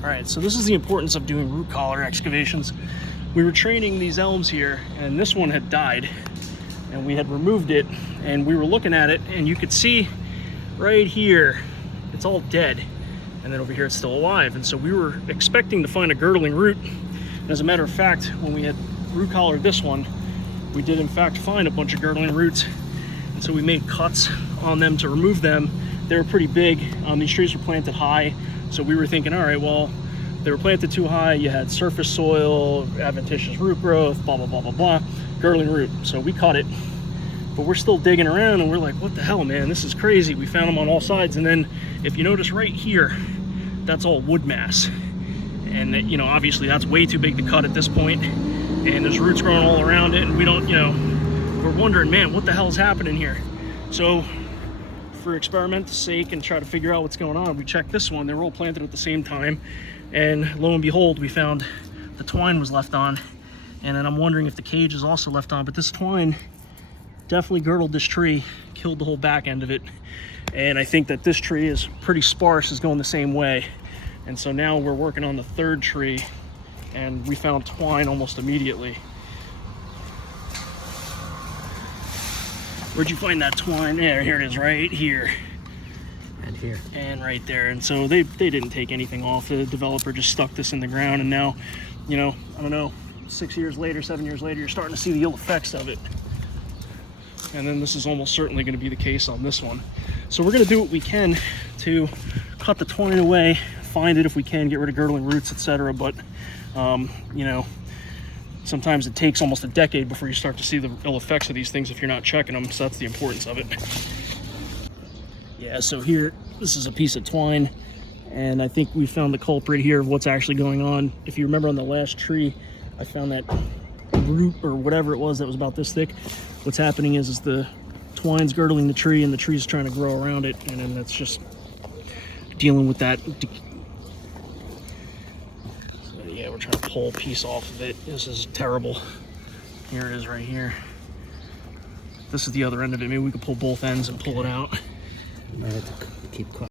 All right, so this is the importance of doing root collar excavations. We were training these elms here, and this one had died, and we had removed it, and we were looking at it, and you could see right here, it's all dead, and then over here it's still alive. And so we were expecting to find a girdling root. And as a matter of fact, when we had root collared this one, we did in fact find a bunch of girdling roots. And so we made cuts on them to remove them. They were pretty big. These trees were planted high, so we were thinking, all right, well, they were planted too high, you had surface soil, adventitious root growth, blah, blah, blah, blah, blah, girdling root. So we cut it, but we're still digging around, and we're like, what the hell, man, this is crazy. We found them on all sides. And then if you notice right here, that's all wood mass. And that, you know, obviously that's way too big to cut at this point, and there's roots growing all around it, and we don't, you know, we're wondering, man, what the hell is happening here? So for experimental sake and try to figure out what's going on, we checked this one. They were all planted at the same time, and lo and behold, we found the twine was left on. And then I'm wondering if the cage is also left on, but this twine definitely girdled this tree, killed the whole back end of it. And I think that this tree is pretty sparse, is going the same way. And so now we're working on the third tree, and we found twine almost immediately. Where'd you find that twine? There, here it is, right here. And here. And right there. And so they didn't take anything off. The developer just stuck this in the ground, and now, you know, I don't know, 6 years later, 7 years later, you're starting to see the ill effects of it. And then this is almost certainly going to be the case on this one. So we're going to do what we can to cut the twine away, find it if we can, get rid of girdling roots, etc. But you know, sometimes it takes almost a decade before you start to see the ill effects of these things if you're not checking them. So that's the importance of it. Yeah, so here, this is a piece of twine, and I think we found the culprit here of what's actually going on. If you remember on the last tree, I found that root or whatever it was that was about this thick. What's happening is the twine's girdling the tree, and the tree's trying to grow around it, and then that's just dealing with that. So yeah, we're trying to pull a piece off of it. This is terrible. Here it is right here. This is the other end of it. Maybe we could pull both ends and pull it out. I have to keep